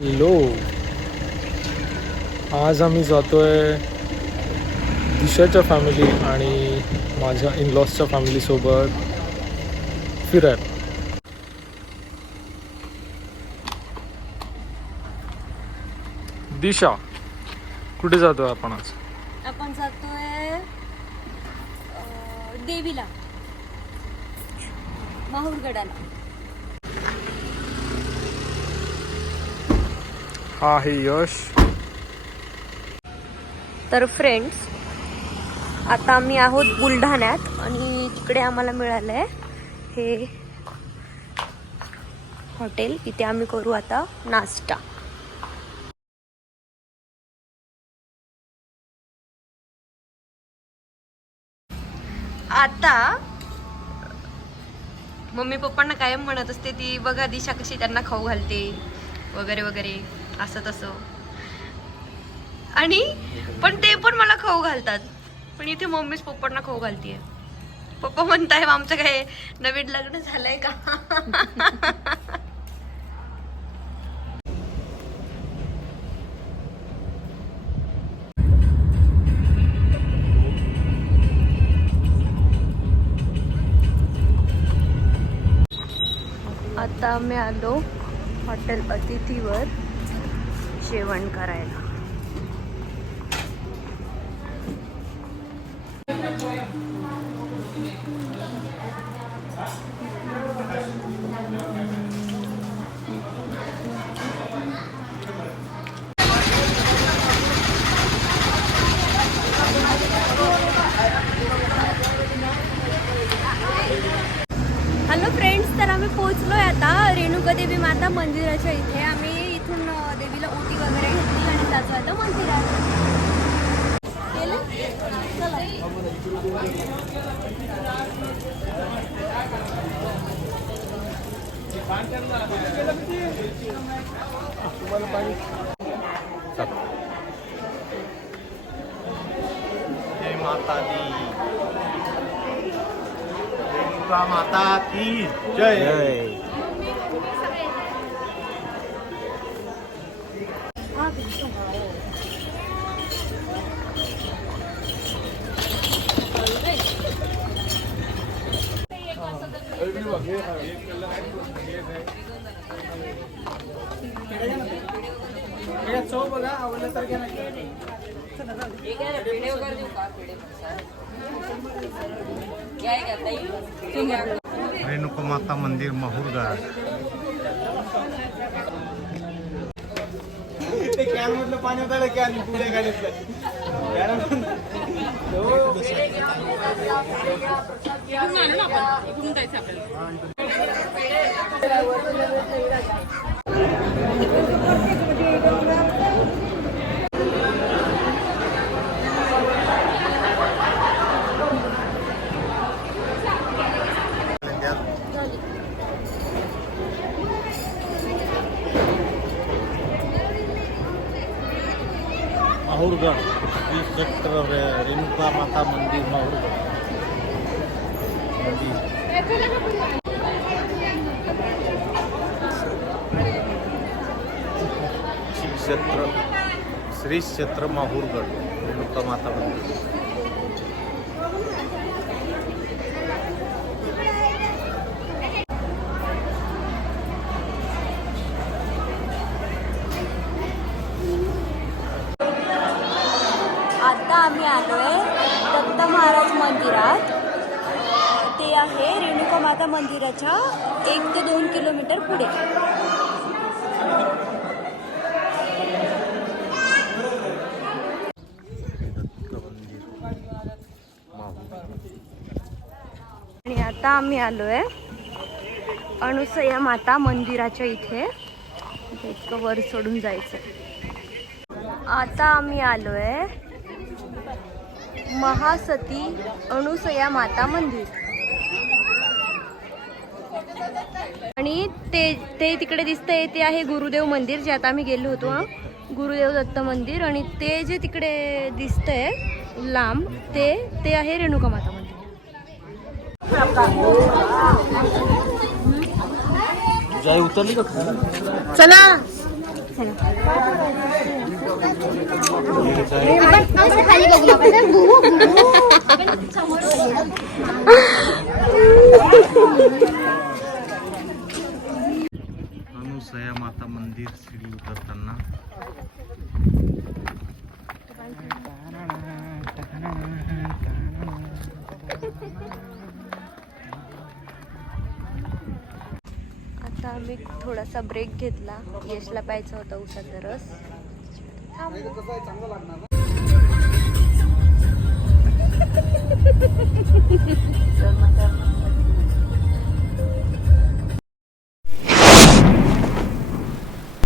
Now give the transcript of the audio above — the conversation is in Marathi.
हॅलो आज आम्ही जातो आहे दिशाच्या फॅमिली आणि माझ्या इनलॉसच्या फॅमिलीसोबत फिरायला. दिशा कुठे जातोय आपण आज? आपण जातोय देवीला माहूरगडाला. हा आहे यश. तर फ्रेंड्स आता आम्ही आहोत बुलढाण्यात आणि तिकडे आम्हाला मिळालं आहे हे हॉटेल. इथे आम्ही करू आता नाश्ता. आता मम्मी पप्पांना कायम म्हणत असते ती बघा दिशा कशी त्यांना खाऊ घालते. वगैरे वगैरे. असं तसं. आणि पण ते पण मला खाऊ घालतात. पण इथे मम्मीच पप्पांना खाऊ घालतीये. पप्पा म्हणताय आमचं काय नवीन लग्न झालंय का? आता आम्ही आलो हॉटेल अतिथीवर. जेवण करायला. हॅलो फ्रेंड्स तर आम्ही पोहोचलोय आता रेणुकादेवी माता मंदिराच्या इथे. आम्ही अ, देवीला ओटी वगैरे घेतली आणि जातो आता मंदिरात गेलं? चला. जय माता दी रेणुका माता की जय रेणुका माता मंदिर माहूरगड. कॅन मधलं पाणी होतं कॅन पुढे माहूरगड ಹುಡುಗ. ಈ ಶೆಟ್ಟರ್ ಅವರ ರೇಣುಕಾ ಮಾತಾ ಹುಡುಗ मंदिरात. ते आहे रेणुका माता मंदिराच्या एक ते दोन किलोमीटर पुढे. आणि आता आम्ही आलोय अनुसया माता मंदिराच्या इथे. इतकं वर सोडून जायचं आता आम्ही आलोय महासती अनुसया माता मंदिर. आणि ते ते तिकडे दिसतंय ते आहे गुरुदेव मंदिर जे आता आम्ही गेलो होतो हा. गुरुदेव दत्त मंदिर आणि ते जे तिकडे दिसतंय लांब ते ते आहे रेणुका माता मंदिर. उतरली का? चला. अनुसया माता मंदिर शिडी उतरताना. आता आम्ही थोडासा ब्रेक घेतला. यशला प्यायचा होता उसाचा रस. थांबलो. तर मग